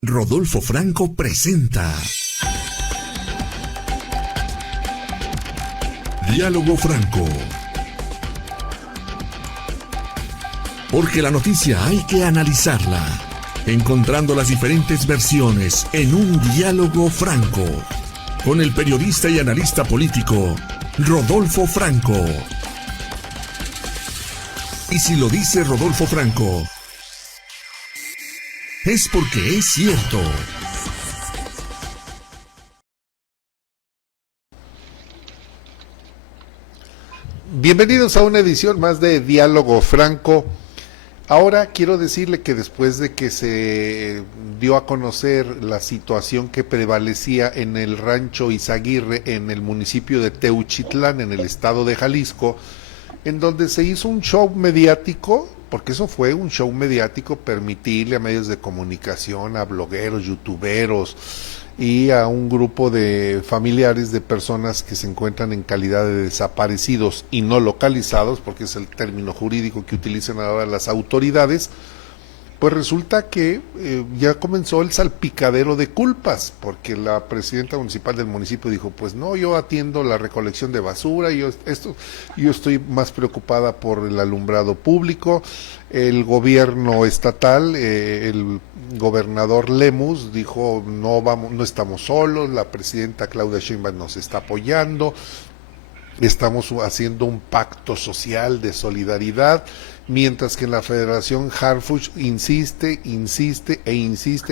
Rodolfo Franco presenta Diálogo Franco. Porque la noticia hay que analizarla, encontrando las diferentes versiones en un diálogo franco, con el periodista y analista político Rodolfo Franco. Y si lo dice Rodolfo Franco, es porque es cierto. Bienvenidos a una edición más de Diálogo Franco. Ahora quiero decirle que después de que se dio a conocer la situación que prevalecía en el rancho Izaguirre, en el municipio de Teuchitlán, en el estado de Jalisco, en donde se hizo un show mediático, porque eso fue un show mediático, permitirle a medios de comunicación, a blogueros, youtuberos y a un grupo de familiares de personas que se encuentran en calidad de desaparecidos y no localizados, porque es el término jurídico que utilizan ahora las autoridades. Pues resulta que ya comenzó el salpicadero de culpas, porque la presidenta municipal del municipio dijo, pues no, yo atiendo la recolección de basura, yo estoy más preocupada por el alumbrado público. El gobierno estatal, el gobernador Lemus dijo, no estamos solos, la presidenta Claudia Sheinbaum nos está apoyando, estamos haciendo un pacto social de solidaridad, mientras que en la Federación Harfuch insiste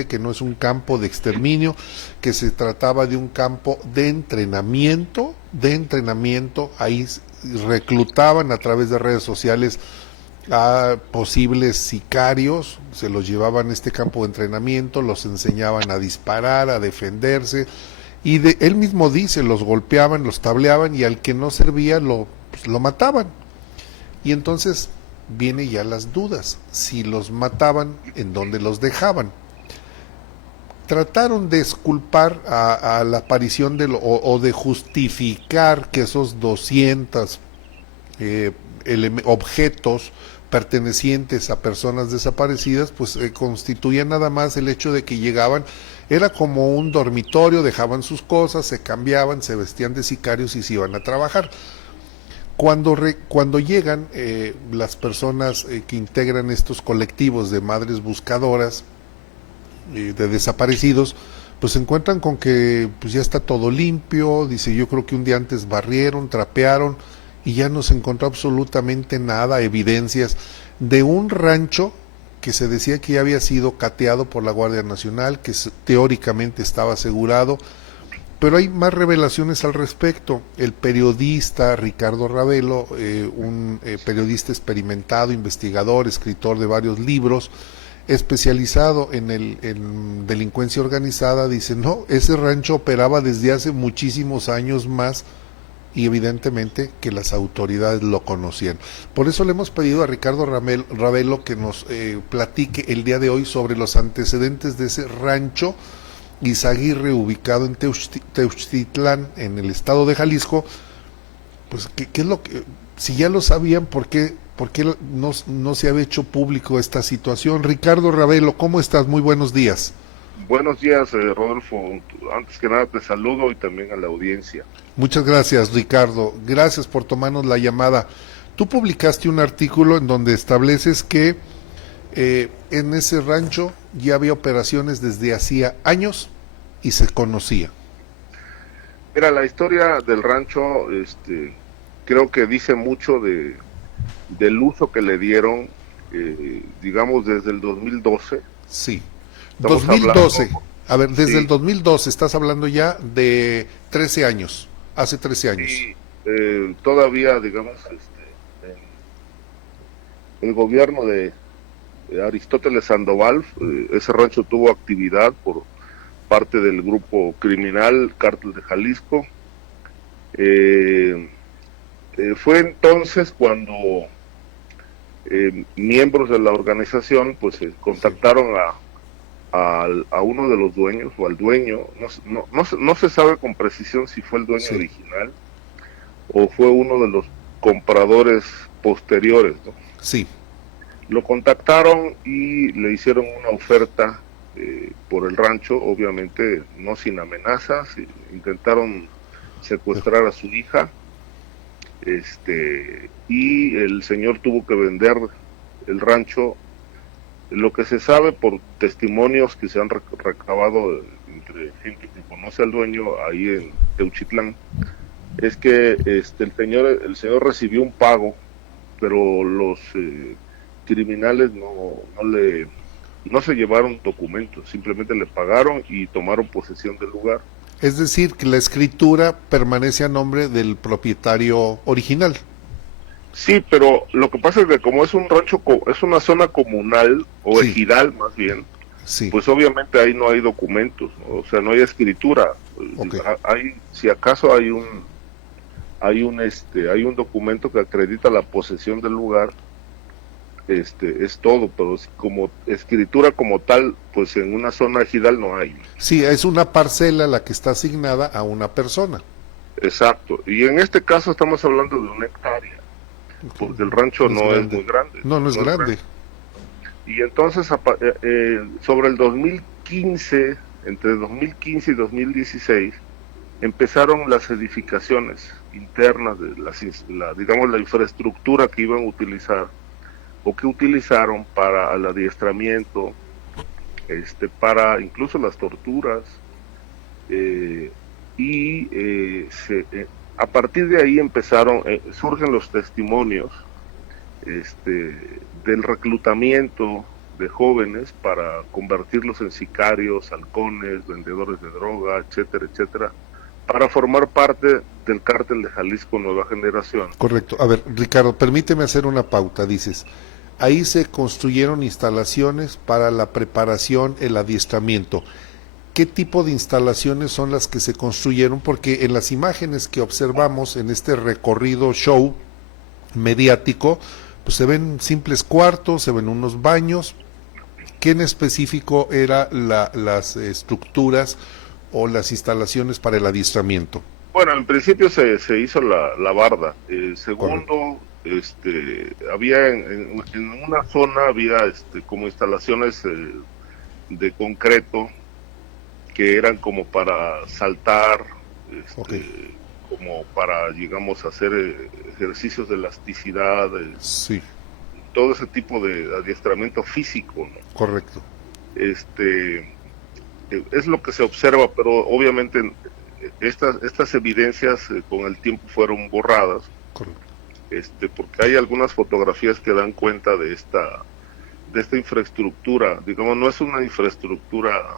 que no es un campo de exterminio, que se trataba de un campo de entrenamiento, ahí reclutaban a través de redes sociales a posibles sicarios, se los llevaban a este campo de entrenamiento, los enseñaban a disparar, a defenderse, y él mismo dice, los golpeaban, los tableaban, y al que no servía lo mataban. Y entonces vienen ya las dudas, si los mataban, ¿en dónde los dejaban? Trataron de exculpar a la aparición o de justificar que esos 200 objetos pertenecientes a personas desaparecidas, pues constituían nada más el hecho de que llegaban, era como un dormitorio, dejaban sus cosas, se cambiaban, se vestían de sicarios y se iban a trabajar. Cuando llegan las personas que integran estos colectivos de madres buscadoras de desaparecidos, pues se encuentran con que pues ya está todo limpio, dice, yo creo que un día antes barrieron, trapearon, y ya no se encontró absolutamente nada, evidencias de un rancho que se decía que ya había sido cateado por la Guardia Nacional, que teóricamente estaba asegurado, pero hay más revelaciones al respecto. El periodista Ricardo Ravelo, un periodista experimentado, investigador, escritor de varios libros, especializado en delincuencia organizada, dice, no, ese rancho operaba desde hace muchísimos años más, y evidentemente que las autoridades lo conocían. Por eso le hemos pedido a Ricardo Ravelo que nos platique el día de hoy sobre los antecedentes de ese rancho Izaguirre, ubicado en Teuchitlán, en el estado de Jalisco. Pues ¿qué es lo que, si ya lo sabían, por qué no se había hecho público esta situación? Ricardo Ravelo, ¿cómo estás? Muy buenos días. Buenos días, Rodolfo. Antes que nada te saludo y también a la audiencia. Muchas gracias, Ricardo. Gracias por tomarnos la llamada. Tú publicaste un artículo en donde estableces que en ese rancho ya había operaciones desde hacía años y se conocía. Mira, la historia del rancho, creo que dice mucho del uso que le dieron, digamos, desde el 2012. Sí. Estamos 2012. Hablando, A ver, desde sí, el 2012 estás hablando ya de 13 años. Hace 13 años. sí, todavía, digamos, el gobierno de Aristóteles Sandoval, ese rancho tuvo actividad por parte del grupo criminal Cártel de Jalisco. Fue entonces cuando miembros de la organización pues contactaron a uno de los dueños o al dueño, no se sabe con precisión si fue el dueño original o fue uno de los compradores posteriores, ¿no? Sí. Lo contactaron y le hicieron una oferta por el rancho, obviamente no sin amenazas, intentaron secuestrar a su hija, y el señor tuvo que vender el rancho. Lo que se sabe por testimonios que se han recabado entre gente que conoce al dueño ahí en Teuchitlán, es que el señor recibió un pago, pero los criminales no se llevaron documentos, simplemente le pagaron y tomaron posesión del lugar. Es decir, que la escritura permanece a nombre del propietario original. Sí, pero lo que pasa es que como es un rancho, es una zona comunal o Sí. ejidal más bien, Sí. pues obviamente ahí no hay documentos, ¿no? O sea, no hay escritura. Ok. Si acaso hay un documento que acredita la posesión del lugar, es todo, pero como escritura como tal, pues en una zona ejidal no hay. Sí, es una parcela la que está asignada a una persona. Exacto. Y en este caso estamos hablando de 1 hectárea, porque el rancho no es muy grande. No es grande. Y entonces, sobre el 2015, entre 2015 y 2016, empezaron las edificaciones internas de digamos, la infraestructura que iban a utilizar o que utilizaron para el adiestramiento, para incluso las torturas, a partir de ahí surgen los testimonios del reclutamiento de jóvenes para convertirlos en sicarios, halcones, vendedores de droga, etcétera, etcétera, para formar parte del cártel de Jalisco Nueva Generación. Correcto. A ver, Ricardo, permíteme hacer una pauta. Dices, ahí se construyeron instalaciones para la preparación, el adiestramiento. ¿Qué tipo de instalaciones son las que se construyeron? Porque en las imágenes que observamos en este recorrido show mediático, pues se ven simples cuartos, se ven unos baños. ¿Qué en específico eran las estructuras o las instalaciones para el adiestramiento? Bueno, en principio se hizo la barda. Segundo, había en una zona había como instalaciones de concreto que eran como para saltar, como para, digamos, hacer ejercicios de elasticidad, Sí, todo ese tipo de adiestramiento físico, ¿no? correcto. Es lo que se observa, pero obviamente estas evidencias con el tiempo fueron borradas, Correcto. porque hay algunas fotografías que dan cuenta de esta infraestructura. Digamos, no es una infraestructura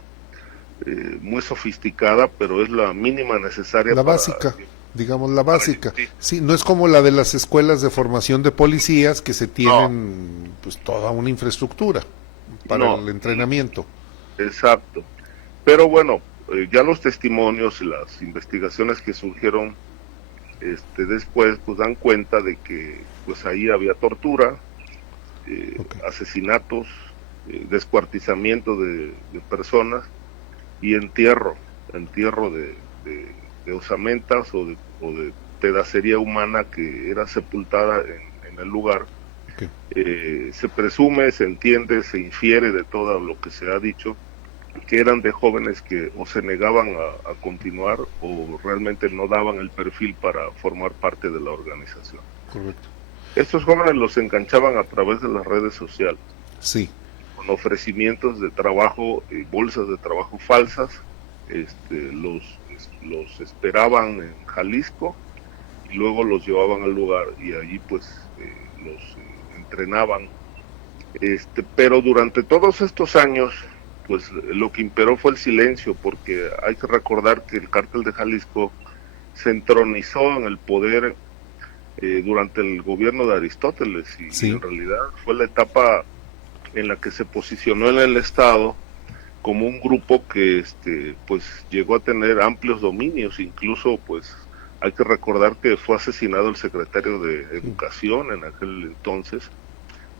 muy sofisticada, pero es la mínima necesaria. La básica, digamos la básica. Sí, no es como la de las escuelas de formación de policías que se tienen pues toda una infraestructura para el entrenamiento. Exacto. Pero bueno, ya los testimonios y las investigaciones que surgieron después pues dan cuenta de que pues ahí había tortura, asesinatos, descuartizamiento de personas y entierro de osamentas o de pedacería humana que era sepultada en el lugar. Se presume, se entiende, se infiere de todo lo que se ha dicho, que eran de jóvenes que o se negaban a continuar o realmente no daban el perfil para formar parte de la organización. Correcto. Estos jóvenes los enganchaban a través de las redes sociales. Sí. Con ofrecimientos de trabajo, bolsas de trabajo falsas, los esperaban en Jalisco y luego los llevaban al lugar y allí pues los entrenaban. Pero durante todos estos años pues lo que imperó fue el silencio, porque hay que recordar que el cártel de Jalisco se entronizó en el poder durante el gobierno de Aristóteles y en realidad fue la etapa en la que se posicionó en el Estado como un grupo que pues llegó a tener amplios dominios. Incluso pues hay que recordar que fue asesinado el secretario de Educación en aquel entonces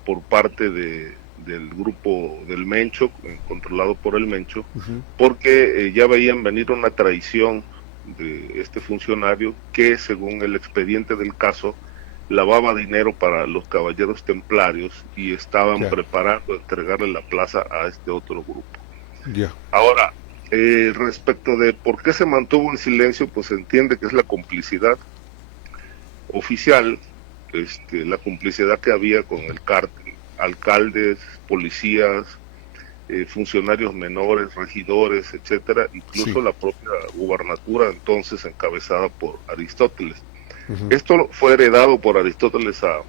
por parte del grupo del Mencho, controlado por el Mencho, porque ya veían venir una traición de este funcionario que, según el expediente del caso, lavaba dinero para los caballeros templarios y estaban preparando entregarle la plaza a este otro grupo. Ya. Ahora, respecto de por qué se mantuvo en silencio, pues se entiende que es la complicidad oficial, la complicidad que había con el cártel, alcaldes, policías, funcionarios menores, regidores, etcétera, incluso Sí. la propia gubernatura entonces encabezada por Aristóteles. Ujú. Esto fue heredado por Aristóteles a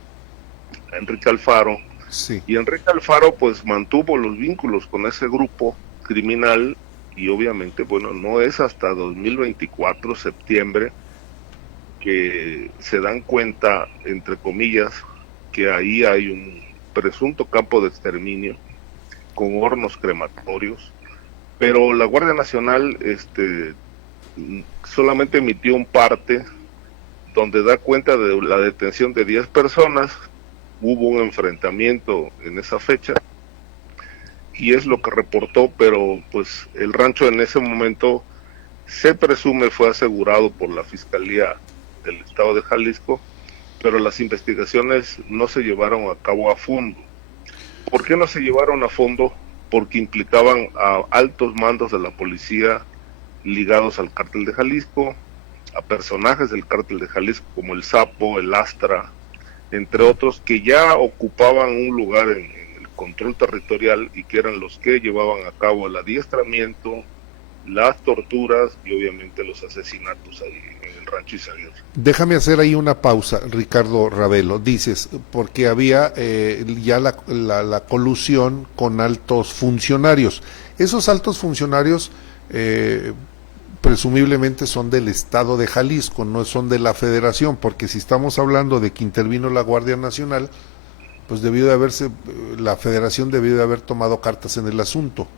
Enrique Alfaro, Sí. y Enrique Alfaro pues mantuvo los vínculos con ese grupo criminal, y obviamente, bueno, no es hasta 2024, septiembre, que se dan cuenta, entre comillas, que ahí hay un presunto campo de exterminio con hornos crematorios, pero la Guardia Nacional solamente emitió un parte donde da cuenta de la detención de 10 personas. Hubo un enfrentamiento en esa fecha y es lo que reportó, pero pues el rancho en ese momento se presume fue asegurado por la Fiscalía del Estado de Jalisco, pero las investigaciones no se llevaron a cabo a fondo. ¿Por qué no se llevaron a fondo? Porque implicaban a altos mandos de la policía ligados al cártel de Jalisco, a personajes del cártel de Jalisco como el Sapo, el Astra, entre otros, que ya ocupaban un lugar en el control territorial y que eran los que llevaban a cabo el adiestramiento, las torturas y obviamente los asesinatos ahí en el rancho Izaguirre. Déjame hacer ahí una pausa, Ricardo Ravelo. Dices, porque había ya la colusión con altos funcionarios. Esos altos funcionarios presumiblemente son del Estado de Jalisco, no son de la Federación, porque si estamos hablando de que intervino la Guardia Nacional, pues la Federación debió de haber tomado cartas en el asunto.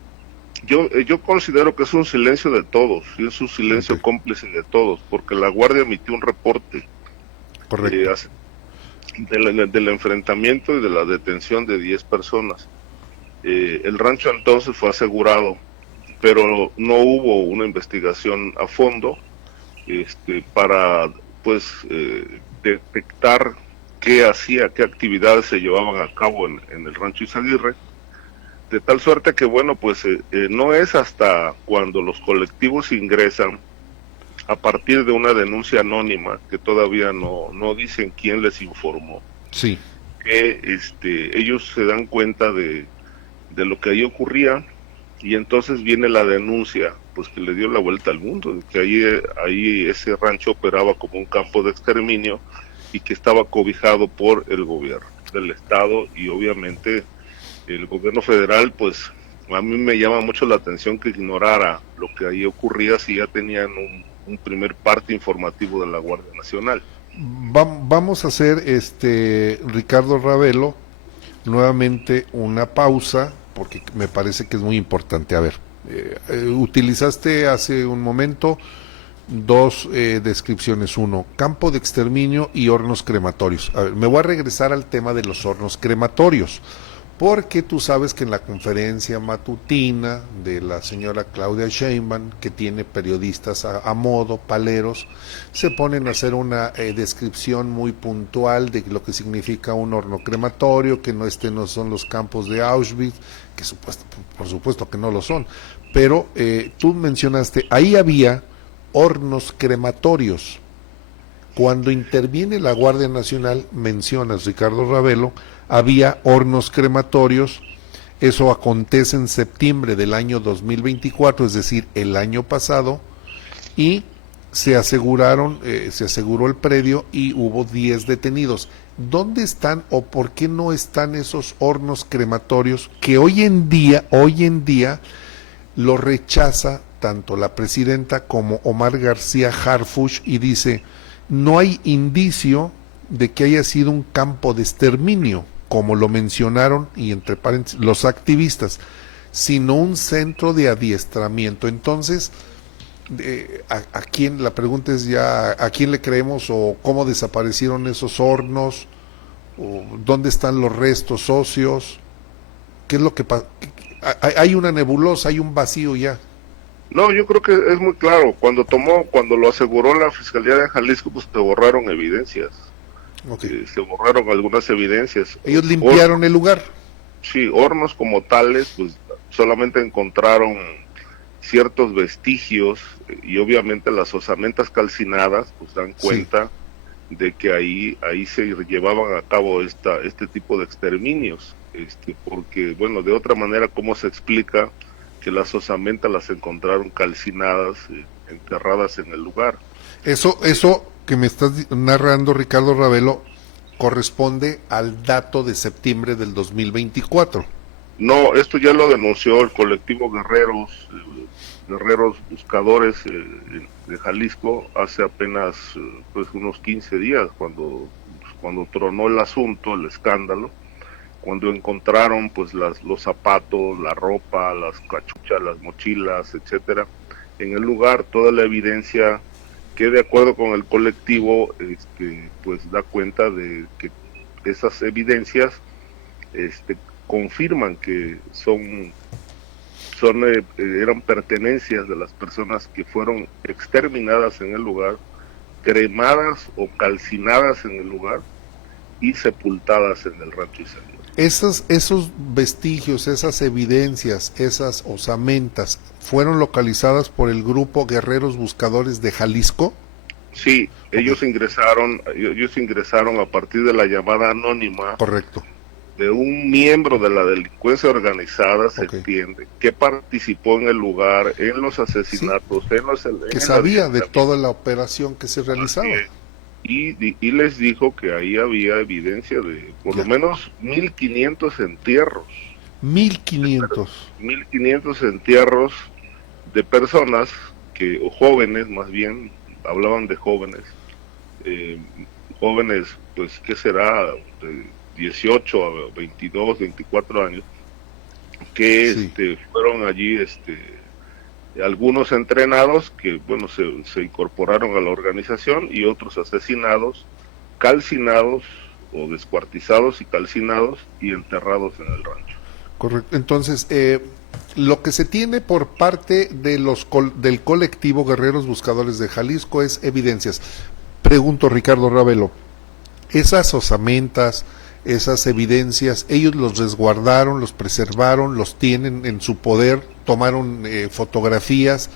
Yo considero que es un silencio de todos, y es un silencio cómplice de todos, porque la Guardia emitió un reporte del enfrentamiento y de la detención de 10 personas. El rancho entonces fue asegurado, pero no hubo una investigación a fondo para pues detectar qué actividades se llevaban a cabo en el rancho Izaguirre, de tal suerte que bueno, pues no es hasta cuando los colectivos ingresan a partir de una denuncia anónima, que todavía no dicen quién les informó, sí, que ellos se dan cuenta de lo que ahí ocurría, y entonces viene la denuncia, pues que le dio la vuelta al mundo, que ahí ese rancho operaba como un campo de exterminio y que estaba cobijado por el gobierno del estado, y obviamente el gobierno federal, pues a mí me llama mucho la atención que ignorara lo que ahí ocurría si ya tenían un primer parte informativo de la Guardia Nacional. Vamos a hacer, Ricardo Ravelo, nuevamente una pausa, porque me parece que es muy importante. A ver, utilizaste hace un momento dos descripciones. Uno, campo de exterminio y hornos crematorios. A ver, me voy a regresar al tema de los hornos crematorios, porque tú sabes que en la conferencia matutina de la señora Claudia Sheinbaum, que tiene periodistas a modo, paleros, se ponen a hacer una descripción muy puntual de lo que significa un horno crematorio, que no son los campos de Auschwitz, que por supuesto que no lo son, pero tú mencionaste, ahí había hornos crematorios. Cuando interviene la Guardia Nacional, mencionas, Ricardo Ravelo, había hornos crematorios. Eso acontece en septiembre del año 2024, es decir, el año pasado, y se aseguró el predio y hubo 10 detenidos. ¿Dónde están o por qué no están esos hornos crematorios que hoy en día lo rechaza tanto la presidenta como Omar García Harfuch, y dice, no hay indicio de que haya sido un campo de exterminio, como lo mencionaron, y entre paréntesis, los activistas, sino un centro de adiestramiento? Entonces, ¿a quién? La pregunta es ya, ¿a quién le creemos, o cómo desaparecieron esos hornos, o dónde están los restos óseos? ¿Qué es lo que pasa? Hay una nebulosa, hay un vacío ya. No, yo creo que es muy claro. Cuando lo aseguró la Fiscalía de Jalisco, pues se borraron evidencias. Okay. Se borraron algunas evidencias. Ellos limpiaron el lugar. Sí, hornos como tales, pues solamente encontraron ciertos vestigios y obviamente las osamentas calcinadas pues dan cuenta de que ahí se llevaban a cabo este tipo de exterminios, porque bueno, de otra manera, ¿cómo se explica que las osamentas las encontraron calcinadas, enterradas en el lugar? Eso que me estás narrando, Ricardo Ravelo, corresponde al dato de septiembre del 2024. No, esto ya lo denunció el colectivo Guerreros Buscadores de Jalisco hace apenas pues unos 15 días, cuando tronó el asunto, el escándalo, cuando encontraron pues los zapatos, la ropa, las cachuchas, las mochilas, etcétera, en el lugar, toda la evidencia que de acuerdo con el colectivo pues da cuenta de que esas evidencias confirman que eran pertenencias de las personas que fueron exterminadas en el lugar, cremadas o calcinadas en el lugar y sepultadas en el rancho Isandió. Esos vestigios, esas evidencias, esas osamentas, ¿fueron localizadas por el grupo Guerreros Buscadores de Jalisco? Sí, ellos ingresaron a partir de la llamada anónima. Correcto. De un miembro de la delincuencia organizada, se entiende, que participó en el lugar, en los asesinatos, que sabía de toda la operación que se realizaba. Y les dijo que ahí había evidencia de por lo menos 1.500 entierros. 1.500. 1.500 entierros de personas o jóvenes más bien, hablaban de jóvenes, pues, ¿qué será? De 18 a 22, 24 años, que fueron allí, algunos entrenados que, bueno, se incorporaron a la organización y otros asesinados, calcinados o descuartizados y calcinados y enterrados en el rancho. Correcto. Entonces, lo que se tiene por parte de del colectivo Guerreros Buscadores de Jalisco es evidencias. Pregunto, Ricardo Ravelo, esas osamentas, esas evidencias, ellos los resguardaron, los preservaron, los tienen en su poder, tomaron fotografías.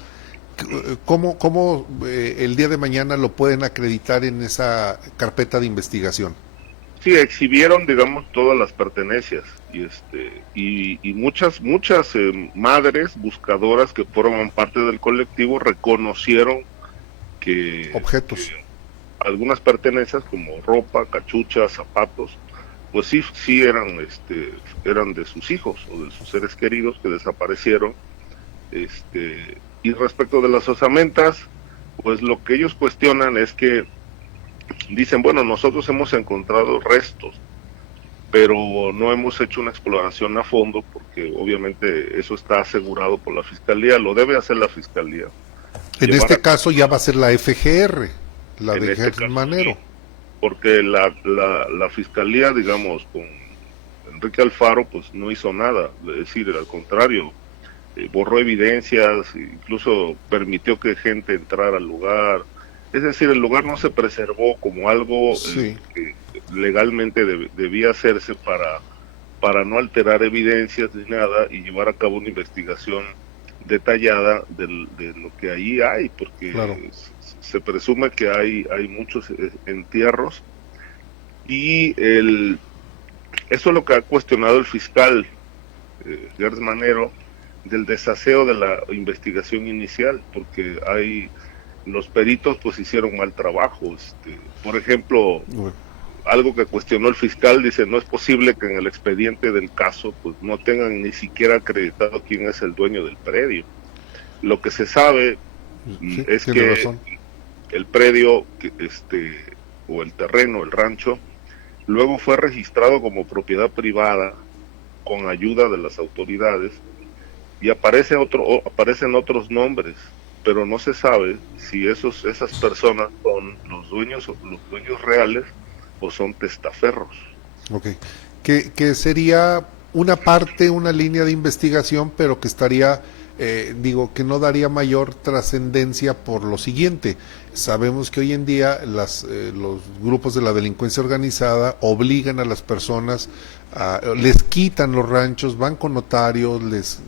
¿Cómo el día de mañana lo pueden acreditar en esa carpeta de investigación? Sí, exhibieron, digamos, todas las pertenencias y muchas madres buscadoras que forman parte del colectivo reconocieron que objetos, que algunas pertenencias como ropa, cachuchas, zapatos, pues sí eran de sus hijos o de sus seres queridos que desaparecieron. Y respecto de las osamentas, pues lo que ellos cuestionan es que dicen, bueno, nosotros hemos encontrado restos, pero no hemos hecho una exploración a fondo porque obviamente eso está asegurado por la Fiscalía, lo debe hacer la Fiscalía. En este caso ya va a ser la FGR, la de Gertz Manero. Sí, porque la Fiscalía, digamos, con Enrique Alfaro, pues no hizo nada, es decir, al contrario, borró evidencias, incluso permitió que gente entrara al lugar. Es decir, el lugar no se preservó como algo que legalmente debía hacerse para no alterar evidencias ni nada y llevar a cabo una investigación detallada de lo que ahí hay, porque claro, se presume que hay muchos entierros y eso es lo que ha cuestionado el fiscal Gertz Manero del desaseo de la investigación inicial, porque los peritos pues hicieron mal trabajo. Por ejemplo, algo que cuestionó el fiscal, dice, no es posible que en el expediente del caso pues no tengan ni siquiera acreditado quién es el dueño del predio. Lo que se sabe es que el predio o el terreno, el rancho, luego fue registrado como propiedad privada con ayuda de las autoridades y aparecen otros nombres, pero no se sabe si esas personas son los dueños reales o son testaferros. Okay. Que sería una línea de investigación, pero que estaría, que no daría mayor trascendencia por lo siguiente. Sabemos que hoy en día los grupos de la delincuencia organizada obligan a las personas, les quitan los ranchos, van con notarios, les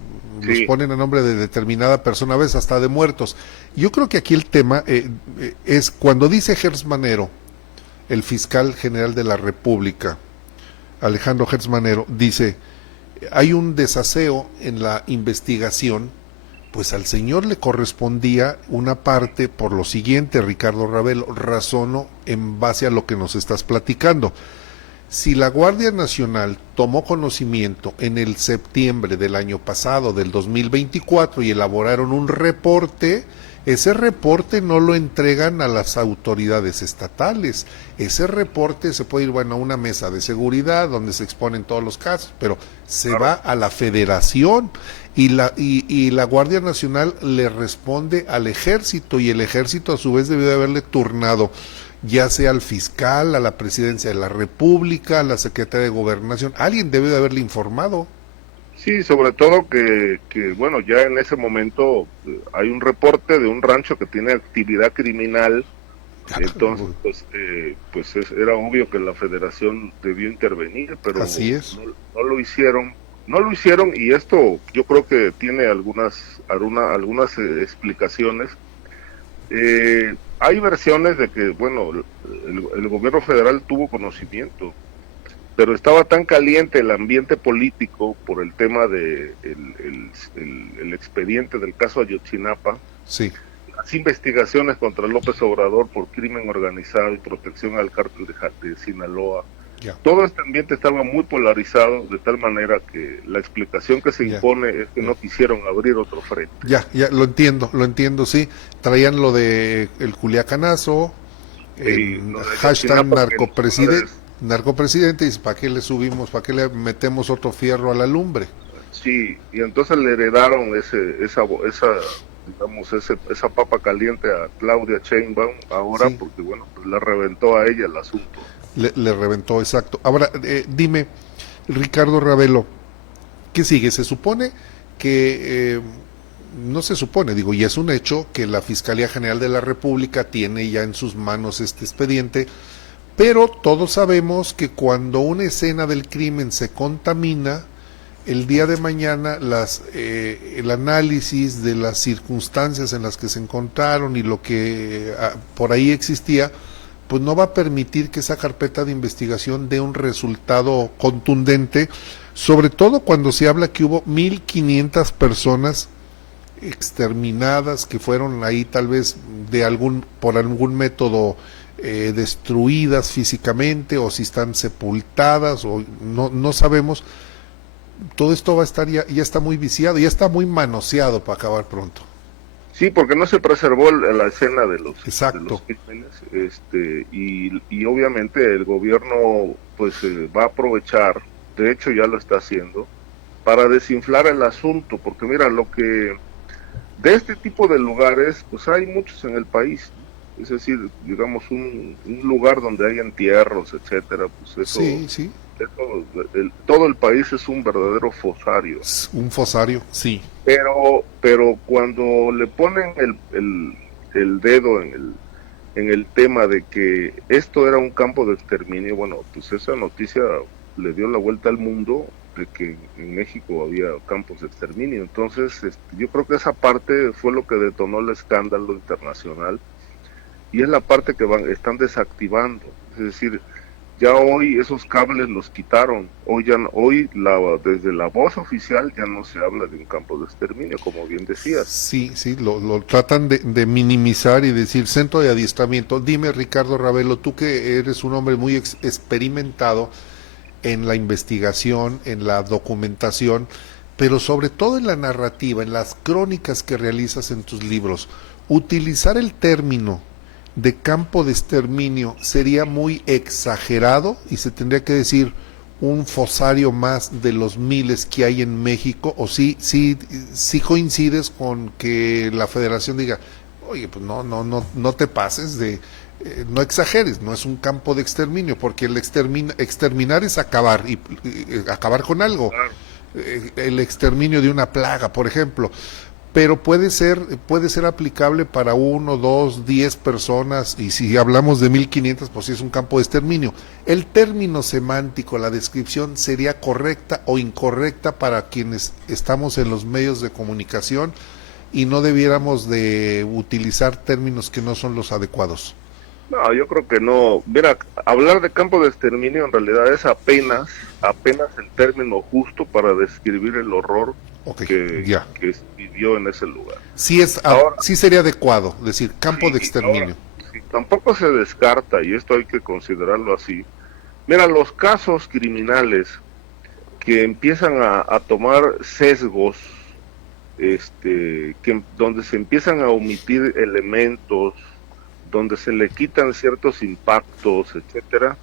los ponen a nombre de determinada persona, a veces hasta de muertos. Yo creo que aquí el tema es cuando dice Hertz Manero, el fiscal general de la República, Alejandro Hertz Manero, dice, hay un desaseo en la investigación, pues al señor le correspondía una parte por lo siguiente, Ricardo Ravelo, razono en base a lo que nos estás platicando. Si la Guardia Nacional tomó conocimiento en el septiembre del año pasado, del 2024, y elaboraron un reporte, ese reporte no lo entregan a las autoridades estatales. Ese reporte se puede ir, bueno, a una mesa de seguridad donde se exponen todos los casos, pero se va a la Federación y la Guardia Nacional le responde al Ejército, y el Ejército a su vez debió de haberle turnado ya sea al fiscal, a la Presidencia de la República, a la Secretaría de Gobernación. Alguien debe de haberle informado. Sí, sobre todo que bueno, ya en ese momento hay un reporte de un rancho que tiene actividad criminal, entonces era obvio que la Federación debió intervenir, pero así es. No lo hicieron. No lo hicieron, y esto yo creo que tiene algunas explicaciones. Hay versiones de que, bueno, el gobierno federal tuvo conocimiento, pero estaba tan caliente el ambiente político por el tema de el expediente del caso Ayotzinapa, sí, las investigaciones contra López Obrador por crimen organizado y protección al cártel de Sinaloa. Ya. Todo este ambiente estaba muy polarizado, de tal manera que la explicación que se impone es que no quisieron abrir otro frente. Ya lo entiendo, sí. Traían lo de el Culiacanazo, el hashtag narcopresidente, y ¿para qué le subimos, para qué le metemos otro fierro a la lumbre? Sí, y entonces le heredaron esa papa caliente a Claudia Sheinbaum ahora, sí, porque bueno, pues le reventó a ella el asunto. Le reventó, exacto. Ahora, dime, Ricardo Ravelo, ¿qué sigue? Se supone que, no se supone, digo, y es un hecho que la Fiscalía General de la República tiene ya en sus manos este expediente, pero todos sabemos que cuando una escena del crimen se contamina, el día de mañana el análisis de las circunstancias en las que se encontraron y lo que por ahí existía, pues no va a permitir que esa carpeta de investigación dé un resultado contundente, sobre todo cuando se habla que hubo 1,500 personas exterminadas, que fueron ahí tal vez por algún método destruidas físicamente, o si están sepultadas, o no sabemos. Todo esto va a estar ya está muy viciado, ya está muy manoseado para acabar pronto. Sí, porque no se preservó la escena de los crímenes, y obviamente el gobierno pues va a aprovechar, de hecho ya lo está haciendo, para desinflar el asunto, porque mira, de este tipo de lugares, pues hay muchos en el país, es decir, digamos un lugar donde hay entierros, etcétera, pues eso, sí. Todo el país es un verdadero fosario. Un fosario, sí. Pero cuando le ponen el dedo en el tema de que esto era un campo de exterminio, bueno, pues esa noticia le dio la vuelta al mundo de que en México había campos de exterminio. Entonces, yo creo que esa parte fue lo que detonó el escándalo internacional, y es la parte que están desactivando. Es decir, ya hoy esos cables los quitaron. Desde la voz oficial ya no se habla de un campo de exterminio, como bien decías. Sí, lo tratan de minimizar y decir centro de adiestramiento. Dime, Ricardo Ravelo, tú que eres un hombre muy experimentado en la investigación, en la documentación, pero sobre todo en la narrativa, en las crónicas que realizas en tus libros, utilizar el término de campo de exterminio sería muy exagerado, y se tendría que decir un fosario más de los miles que hay en México, o sí coincides con que la Federación diga, oye, pues no te pases no exageres, no es un campo de exterminio, porque exterminar es acabar, y acabar con algo, el exterminio de una plaga, por ejemplo. pero puede ser aplicable para 1, 2, 10 personas, y si hablamos de 1500, pues sí es un campo de exterminio. El término semántico, la descripción, ¿sería correcta o incorrecta para quienes estamos en los medios de comunicación y no debiéramos de utilizar términos que no son los adecuados? No, yo creo que no. Mira, hablar de campo de exterminio en realidad es apenas el término justo para describir el horror que vivió en ese lugar. Sí, sí sería adecuado decir campo de exterminio. Ahora, sí, tampoco se descarta, y esto hay que considerarlo así. Mira, los casos criminales que empiezan a tomar sesgos, donde se empiezan a omitir elementos, donde se le quitan ciertos impactos, etcétera,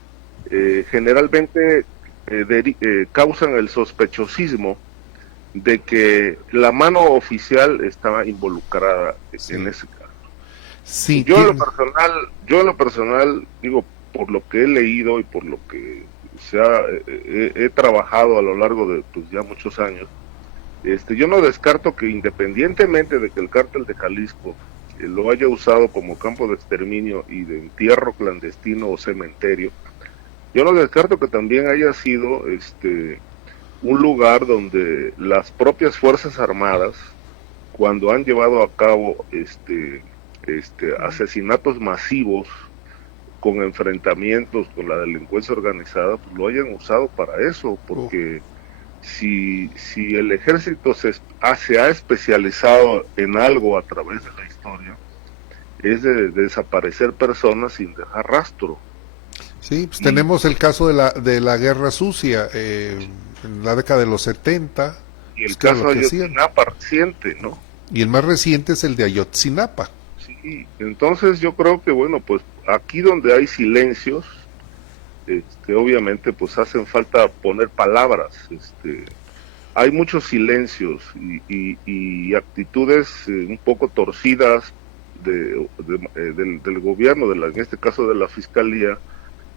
generalmente causan el sospechosismo de que la mano oficial estaba involucrada en ese caso. Sí, yo en lo personal, digo, por lo que he leído y por lo que he trabajado a lo largo de pues ya muchos años, yo no descarto que independientemente de que el cártel de Jalisco lo haya usado como campo de exterminio y de entierro clandestino o cementerio, yo no descarto que también haya sido un lugar donde las propias Fuerzas Armadas, cuando han llevado a cabo asesinatos masivos con enfrentamientos con la delincuencia organizada, pues lo hayan usado para eso, porque si el ejército se ha especializado en algo a través de la historia, es de desaparecer personas sin dejar rastro. Sí, pues tenemos el caso de la Guerra Sucia en la década de los 70. Y el caso de Ayotzinapa reciente, ¿no? Y el más reciente es el de Ayotzinapa. Sí, entonces yo creo que, bueno, pues aquí donde hay silencios, obviamente pues hacen falta poner palabras, hay muchos silencios y actitudes un poco torcidas del gobierno, en este caso de la Fiscalía,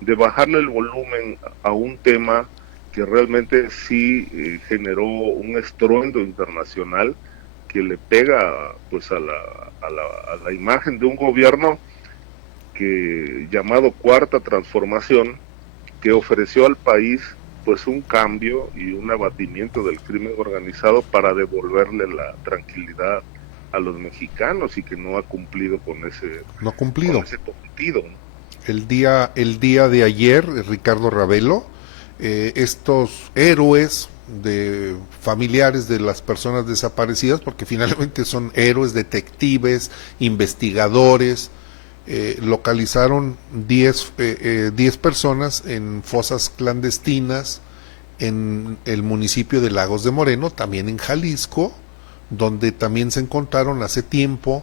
de bajarle el volumen a un tema que realmente sí generó un estruendo internacional que le pega pues a la imagen de un gobierno llamado Cuarta Transformación, que ofreció al país pues un cambio y un abatimiento del crimen organizado para devolverle la tranquilidad a los mexicanos, y que no ha cumplido con ese cometido, ¿no? El día de ayer, Ricardo Ravelo, estos héroes de familiares de las personas desaparecidas, porque finalmente son héroes, detectives, investigadores, localizaron 10 personas en fosas clandestinas en el municipio de Lagos de Moreno, también en Jalisco, donde también se encontraron hace tiempo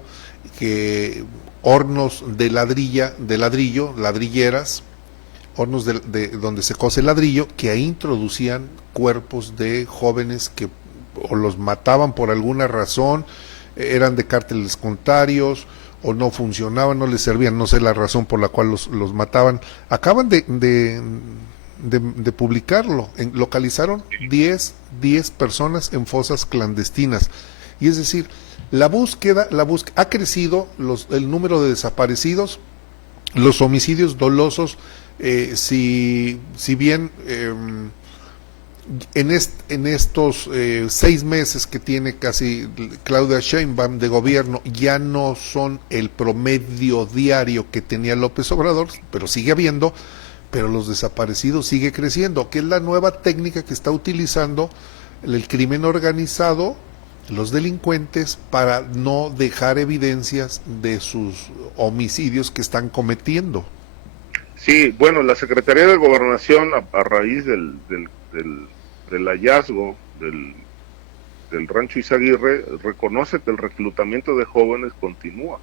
que hornos de ladrillo, ladrilleras, hornos de donde se cose el ladrillo, que ahí introducían cuerpos de jóvenes que o los mataban por alguna razón, eran de cárteles contrarios, o no funcionaban, no les servían, no sé la razón por la cual los mataban. Acaban de publicarlo, localizaron 10 personas en fosas clandestinas, y es decir, la búsqueda ha crecido, el número de desaparecidos, los homicidios dolosos, si bien en estos 6 meses que tiene casi Claudia Sheinbaum de gobierno, ya no son el promedio diario que tenía López Obrador, pero sigue habiendo, pero los desaparecidos sigue creciendo, que es la nueva técnica que está utilizando el crimen organizado, los delincuentes, para no dejar evidencias de sus homicidios que están cometiendo. Sí, bueno, la Secretaría de Gobernación, a raíz del hallazgo del rancho Izaguirre, reconoce que el reclutamiento de jóvenes continúa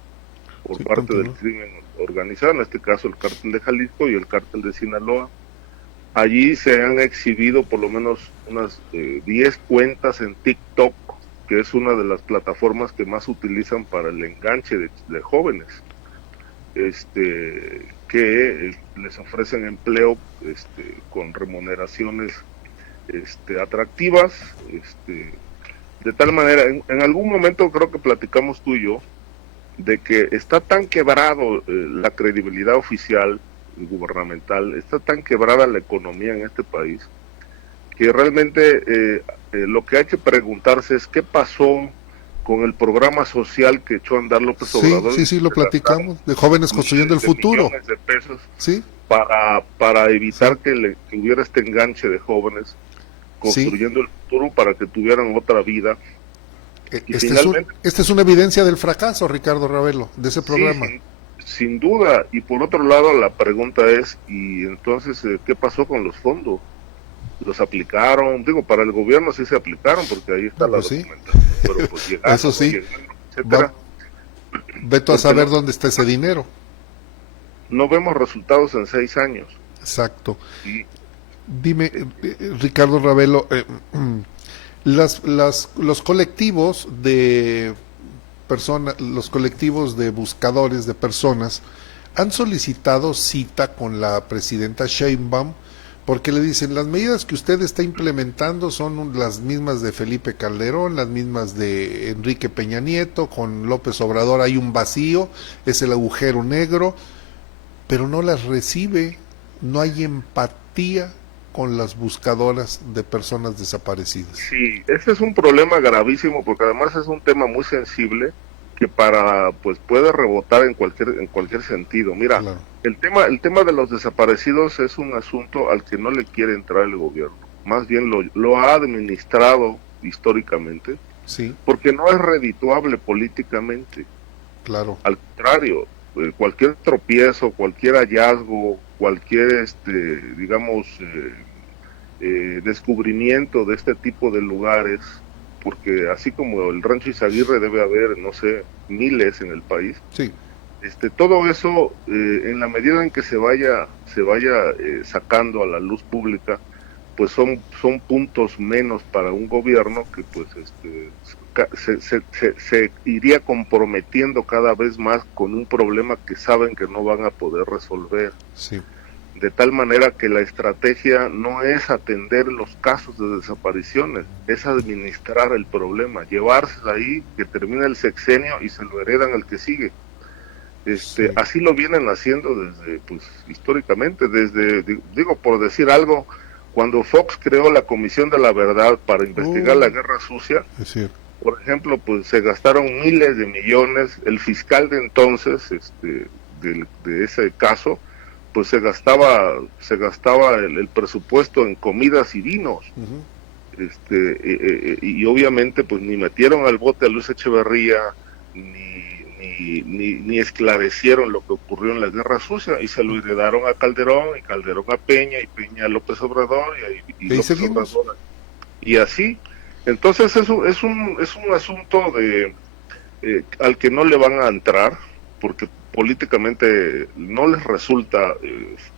por parte del crimen organizado, en este caso el cártel de Jalisco y el cártel de Sinaloa. Allí se han exhibido por lo menos unas 10 cuentas en TikTok, que es una de las plataformas que más utilizan para el enganche de jóvenes, que les ofrecen empleo con remuneraciones atractivas, De tal manera, en algún momento creo que platicamos tú y yo, de que está tan quebrado la credibilidad oficial y gubernamental, está tan quebrada la economía en este país, que realmente lo que hay que preguntarse es qué pasó con el programa social que echó a andar López Obrador. Sí, lo platicamos, de Jóvenes Construyendo el Futuro. Millones de pesos Sí. para evitar que hubiera este enganche de jóvenes construyendo el futuro para que tuvieran otra vida. Esta es una evidencia del fracaso, Ricardo Ravelo, de ese programa. Sí, sin duda. Y por otro lado, la pregunta es, ¿y entonces qué pasó con los fondos? ¿Los aplicaron? Digo, para el gobierno sí se aplicaron, porque ahí está la documentación. Pero pues llegaron, eso sí. Etcétera. Vete a saber dónde está ese dinero. No vemos resultados en 6 años. Exacto. Y dime, Ricardo Ravelo, los colectivos de personas, los colectivos de buscadores de personas han solicitado cita con la presidenta Sheinbaum porque le dicen, las medidas que usted está implementando son las mismas de Felipe Calderón, las mismas de Enrique Peña Nieto, con López Obrador hay un vacío, es el agujero negro, pero no las recibe, no hay empatía con las buscadoras de personas desaparecidas. Sí, ese es un problema gravísimo porque además es un tema muy sensible que puede rebotar en cualquier sentido. Mira, claro. el tema de los desaparecidos es un asunto al que no le quiere entrar el gobierno. Más bien lo ha administrado históricamente, sí, porque no es redituable políticamente. Claro. Al contrario, cualquier tropiezo, cualquier hallazgo, cualquier descubrimiento de este tipo de lugares, porque así como el Rancho Izaguirre debe haber, no sé, miles en el país. Sí. Todo eso, en la medida en que se vaya sacando a la luz pública, pues son puntos menos para un gobierno que pues se iría comprometiendo cada vez más con un problema que saben que no van a poder resolver. Sí. De tal manera que la estrategia no es atender los casos de desapariciones, es administrar el problema, llevársela ahí, que termine el sexenio y se lo heredan al que sigue. Sí. Así lo vienen haciendo desde, pues, históricamente, digo, por decir algo, cuando Fox creó la Comisión de la Verdad para investigar la Guerra Sucia, por ejemplo, pues se gastaron miles de millones, el fiscal de entonces, de ese caso, pues se gastaba el presupuesto en comidas y vinos. Uh-huh. Y obviamente pues ni metieron al bote a Luis Echeverría, ni esclarecieron lo que ocurrió en la Guerra Sucia, y se lo heredaron a Calderón, y Calderón a Peña, y Peña a López Obrador, y López Obrador. Y así. Entonces eso es un asunto al que no le van a entrar, porque políticamente no les resulta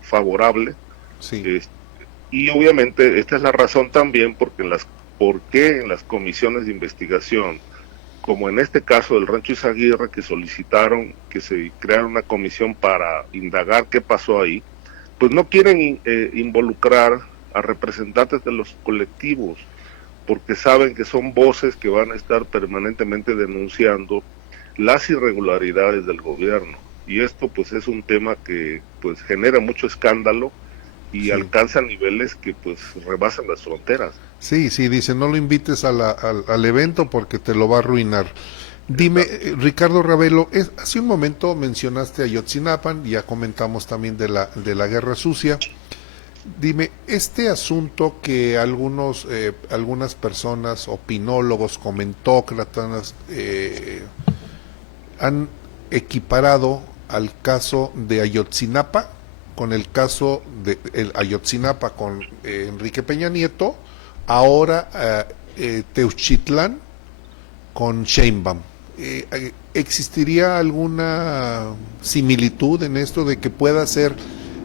favorable. Sí. Y obviamente esta es la razón también porque en las comisiones de investigación, como en este caso del Rancho Izaguirre, que solicitaron que se creara una comisión para indagar qué pasó ahí, pues no quieren involucrar a representantes de los colectivos, porque saben que son voces que van a estar permanentemente denunciando las irregularidades del gobierno. Y esto pues es un tema que pues genera mucho escándalo y alcanza niveles que pues rebasan las fronteras. Sí, dicen, no lo invites al evento porque te lo va a arruinar. Dime, Ricardo Ravelo, hace un momento mencionaste a Ayotzinapa, ya comentamos también de la Guerra Sucia. Dime, este asunto que algunas personas, opinólogos, comentócratas, han equiparado al caso de Ayotzinapa con el caso de Ayotzinapa con Enrique Peña Nieto, ahora Teuchtitlán con Sheinbaum. ¿Existiría alguna similitud en esto de que pueda ser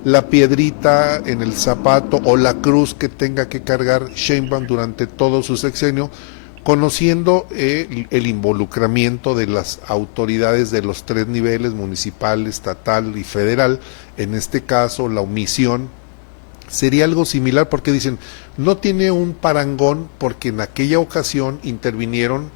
la piedrita en el zapato o la cruz que tenga que cargar Sheinbaum durante todo su sexenio, conociendo el involucramiento de las autoridades de los 3 niveles, municipal, estatal y federal, en este caso la omisión sería algo similar, porque dicen, no tiene un parangón porque en aquella ocasión intervinieron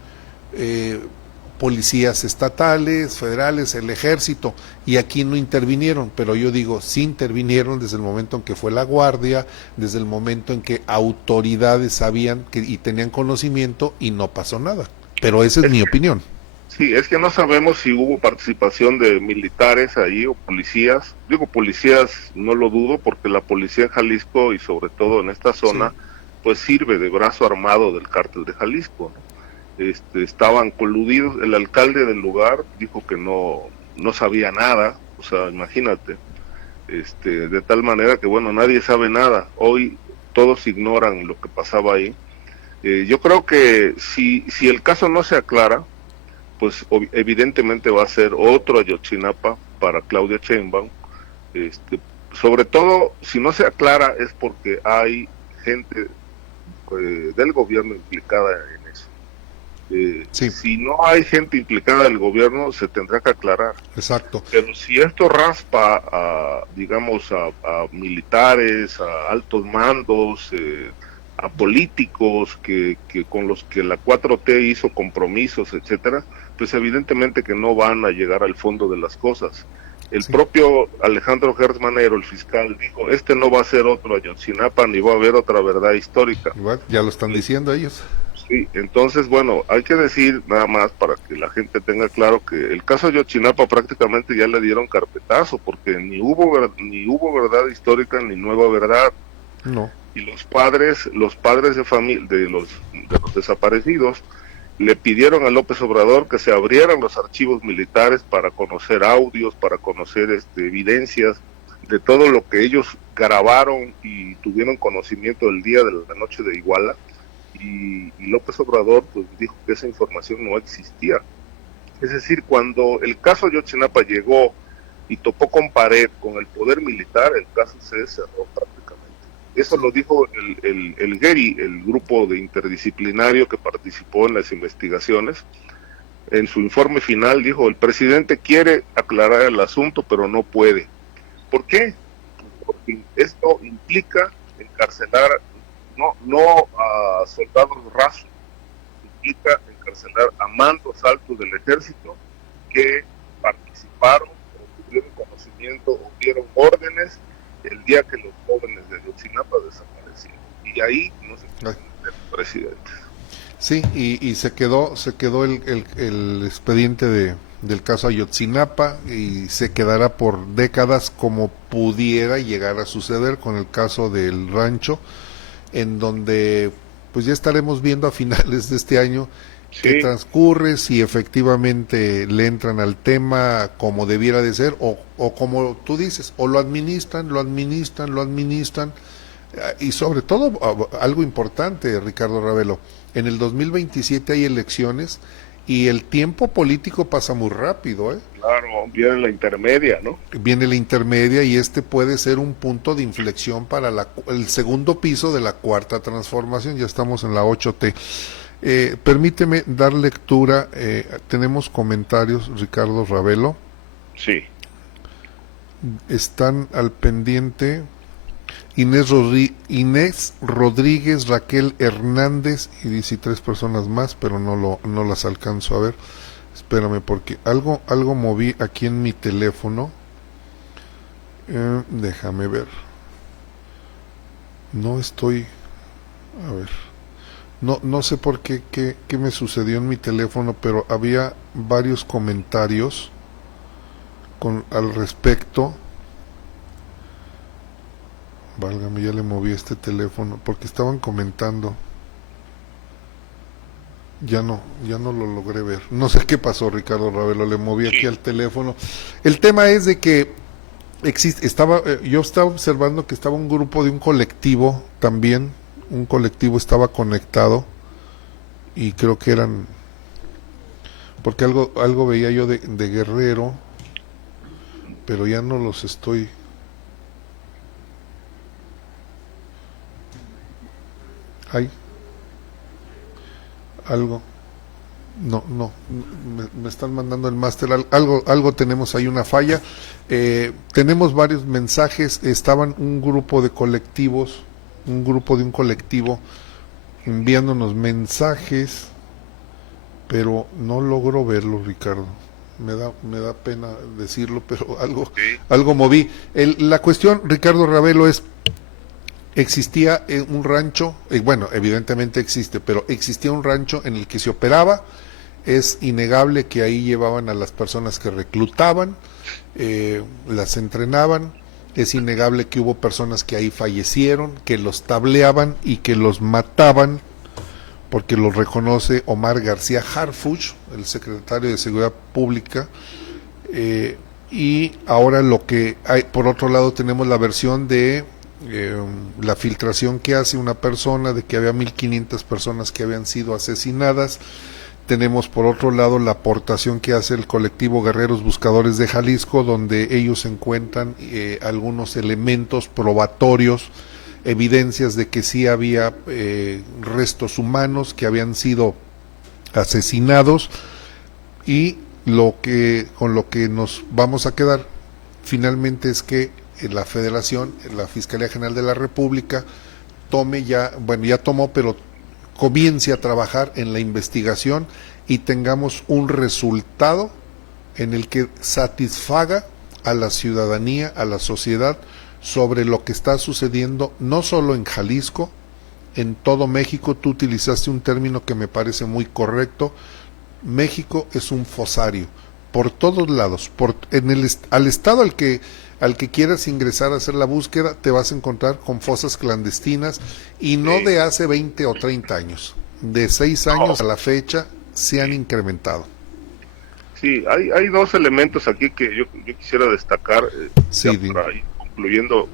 policías estatales, federales, el ejército, y aquí no intervinieron, pero yo digo, sí intervinieron desde el momento en que fue la guardia, desde el momento en que autoridades sabían y tenían conocimiento y no pasó nada, pero esa es mi opinión. Sí, es que no sabemos si hubo participación de militares ahí o policías. Digo policías, no lo dudo, porque la policía en Jalisco y sobre todo en esta zona, sí, pues sirve de brazo armado del cártel de Jalisco, ¿no? Estaban coludidos. El alcalde del lugar dijo que no sabía nada, o sea, imagínate, de tal manera que bueno, nadie sabe nada. Hoy todos ignoran lo que pasaba ahí. Yo creo que si el caso no se aclara, pues evidentemente va a ser otro Ayotzinapa para Claudia Sheinbaum. Sobre todo, si no se aclara es porque hay gente del gobierno implicada en eso. Sí. Si no hay gente implicada del gobierno, se tendrá que aclarar. Exacto. Pero si esto raspa a, digamos, a militares, a altos mandos, a políticos que con los que la 4T hizo compromisos, etcétera, pues evidentemente que no van a llegar al fondo de las cosas. El propio Alejandro Gertz Manero, el fiscal, dijo, no va a ser otro Ayotzinapa, ni va a haber otra verdad histórica. Igual, ya lo están diciendo ellos. Sí, entonces, bueno, hay que decir nada más para que la gente tenga claro que el caso Ayotzinapa prácticamente ya le dieron carpetazo, porque ni hubo verdad histórica ni nueva verdad. No. Y los padres de familia de los desaparecidos le pidieron a López Obrador que se abrieran los archivos militares para conocer audios, para conocer evidencias de todo lo que ellos grabaron y tuvieron conocimiento el día de la noche de Iguala. Y López Obrador pues dijo que esa información no existía. Es decir, cuando el caso Ayotzinapa llegó y topó con pared con el poder militar, el caso se cerró prácticamente. Eso lo dijo el GERI, el grupo de interdisciplinario que participó en las investigaciones. En su informe final dijo, el presidente quiere aclarar el asunto, pero no puede. ¿Por qué? Porque esto implica encarcelar no a soldados rasos, implica encarcelar a mandos altos del ejército que participaron o tuvieron conocimiento o dieron órdenes el día que los jóvenes de Ayotzinapa desaparecieron. Y ahí no se puede meter el presidente. Sí, y se quedó el expediente del caso Ayotzinapa y se quedará por décadas como pudiera llegar a suceder con el caso del rancho, en donde pues ya estaremos viendo a finales de este año qué transcurre, si efectivamente le entran al tema como debiera de ser, o como tú dices, o lo administran, y sobre todo, algo importante, Ricardo Ravelo, en el 2027 hay elecciones y el tiempo político pasa muy rápido, ¿eh? Claro, viene la intermedia, ¿no? Viene la intermedia y puede ser un punto de inflexión para el segundo piso de la cuarta transformación. Ya estamos en la 8T. Permíteme dar lectura. Tenemos comentarios, Ricardo Ravelo. Sí. Están al pendiente Inés Rodríguez, Raquel Hernández y 13 personas más, pero no las alcanzo a ver. Espérame, porque algo moví aquí en mi teléfono. Déjame ver. No estoy... A ver. No sé por qué me sucedió en mi teléfono, pero había varios comentarios al respecto. Válgame, ya le moví este teléfono, porque estaban comentando. Ya no lo logré ver. No sé qué pasó, Ricardo Ravelo, le moví aquí al teléfono. El tema es de que yo estaba observando que estaba un grupo de un colectivo también, un colectivo estaba conectado y creo que eran, porque algo veía yo de Guerrero, pero ya no los estoy. Hay algo. No, me están mandando el máster, algo tenemos ahí, una falla. Tenemos varios mensajes, estaban un grupo de un colectivo enviándonos mensajes, pero no logro verlo, Ricardo. Me da pena decirlo, pero algo moví. La cuestión, Ricardo Ravelo, es: existía un rancho, bueno, evidentemente existe, pero existía un rancho en el que se operaba. Es innegable que ahí llevaban a las personas que reclutaban, las entrenaban. Es innegable que hubo personas que ahí fallecieron, que los tableaban y que los mataban, porque los reconoce Omar García Harfuch, el secretario de Seguridad Pública. Y ahora lo que hay, por otro lado, tenemos la versión de la filtración que hace una persona de que había 1.500 personas que habían sido asesinadas. Tenemos por otro lado la aportación que hace el colectivo Guerreros Buscadores de Jalisco, donde ellos encuentran algunos elementos probatorios, evidencias de que sí había restos humanos que habían sido asesinados, y con lo que nos vamos a quedar finalmente es que la Federación, la Fiscalía General de la República, ya tomó, pero comience a trabajar en la investigación y tengamos un resultado en el que satisfaga a la ciudadanía, a la sociedad, sobre lo que está sucediendo no solo en Jalisco, en todo México. Tú utilizaste un término que me parece muy correcto: México es un fosario, por todos lados, al estado al que quieras ingresar a hacer la búsqueda, te vas a encontrar con fosas clandestinas, y no de hace 20 o 30 años, de 6 años a la fecha se han incrementado. Sí, hay dos elementos aquí que yo quisiera destacar, para ir concluyendo.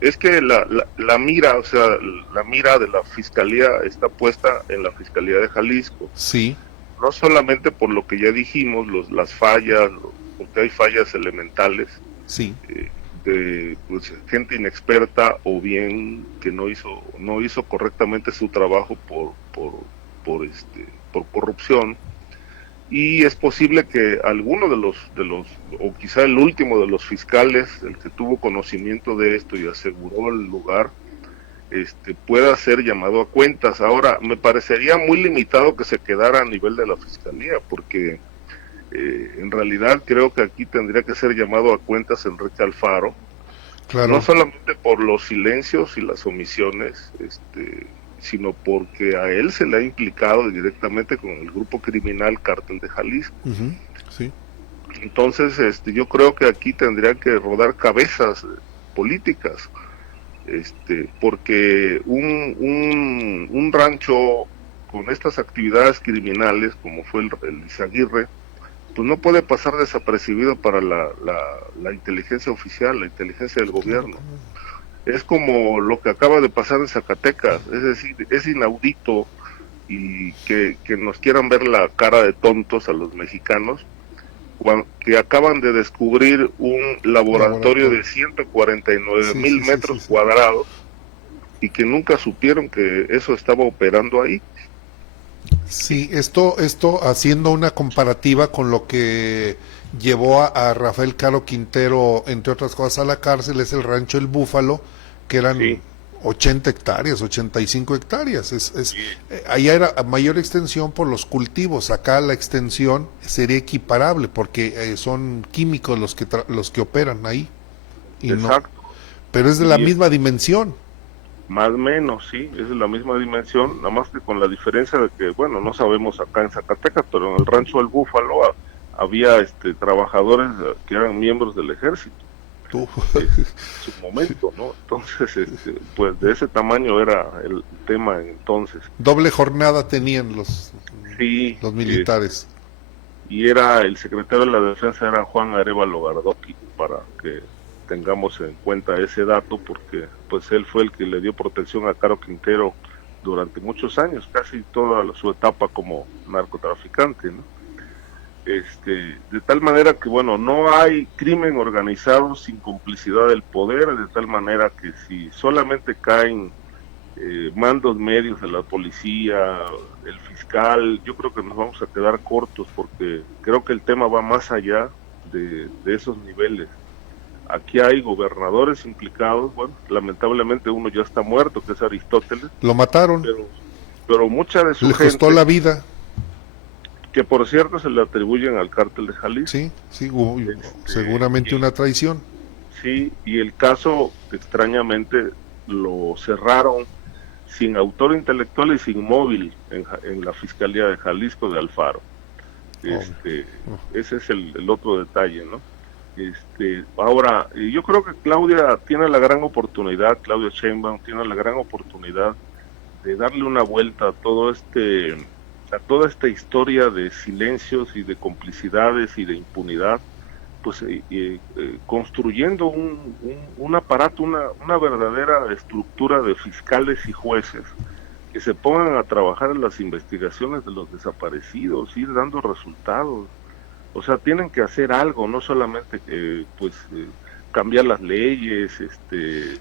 Es que la mira, o sea, la mira de la Fiscalía está puesta en la Fiscalía de Jalisco. Sí. No solamente por lo que ya dijimos, las fallas, porque hay fallas elementales, sí, de gente inexperta, o bien que no hizo correctamente su trabajo por corrupción, y es posible que alguno de los o quizá el último de los fiscales, el que tuvo conocimiento de esto y aseguró el lugar, pueda ser llamado a cuentas. Ahora, me parecería muy limitado que se quedara a nivel de la Fiscalía, porque en realidad creo que aquí tendría que ser llamado a cuentas Enrique Alfaro, claro, no solamente por los silencios y las omisiones, sino porque a él se le ha implicado directamente con el grupo criminal Cártel de Jalisco. Uh-huh. Sí. Entonces, yo creo que aquí tendría que rodar cabezas políticas, porque un rancho con estas actividades criminales, como fue el Izaguirre, pues no puede pasar desapercibido para la inteligencia oficial, la inteligencia del gobierno. Es como lo que acaba de pasar en Zacatecas, es decir, es inaudito, y que nos quieran ver la cara de tontos a los mexicanos, que acaban de descubrir un laboratorio de 149,000 metros cuadrados, y que nunca supieron que eso estaba operando ahí. Sí, esto haciendo una comparativa con lo que llevó a Rafael Caro Quintero, entre otras cosas, a la cárcel, es el rancho El Búfalo, que eran 80 hectáreas, 85 hectáreas. Allá era a mayor extensión por los cultivos, acá la extensión sería equiparable, porque son químicos los que operan ahí. Exacto. No, pero es de la misma dimensión. Más o menos, sí, es de la misma dimensión, nada más que con la diferencia de que, bueno, no sabemos acá en Zacatecas, pero en el rancho El Búfalo había trabajadores que eran miembros del ejército. En su momento, ¿no? Entonces, pues de ese tamaño era el tema entonces. Doble jornada tenían los militares. Y era el secretario de la Defensa, era Juan Arévalo Gardoqui, para que tengamos en cuenta ese dato, porque pues él fue el que le dio protección a Caro Quintero durante muchos años, casi toda su etapa como narcotraficante, ¿no? De tal manera que, bueno, no hay crimen organizado sin complicidad del poder, de tal manera que si solamente caen mandos medios de la policía, el fiscal. Yo creo que nos vamos a quedar cortos porque creo que el tema va más allá de esos niveles. Aquí hay gobernadores implicados, bueno, lamentablemente uno ya está muerto, que es Aristóteles. Lo mataron. Pero mucha de su le gente, costó la vida. Que por cierto se le atribuyen al cártel de Jalisco. Sí, hubo seguramente una traición. Sí, y el caso extrañamente lo cerraron sin autor intelectual y sin móvil en la Fiscalía de Jalisco de Alfaro. Ese es el otro detalle, ¿no? Ahora, yo creo que Claudia tiene la gran oportunidad, Claudia Sheinbaum tiene la gran oportunidad de darle una vuelta a toda esta historia de silencios y de complicidades y de impunidad, pues construyendo un aparato, una verdadera estructura de fiscales y jueces que se pongan a trabajar en las investigaciones de los desaparecidos, ir dando resultados. O sea, tienen que hacer algo, no solamente cambiar las leyes.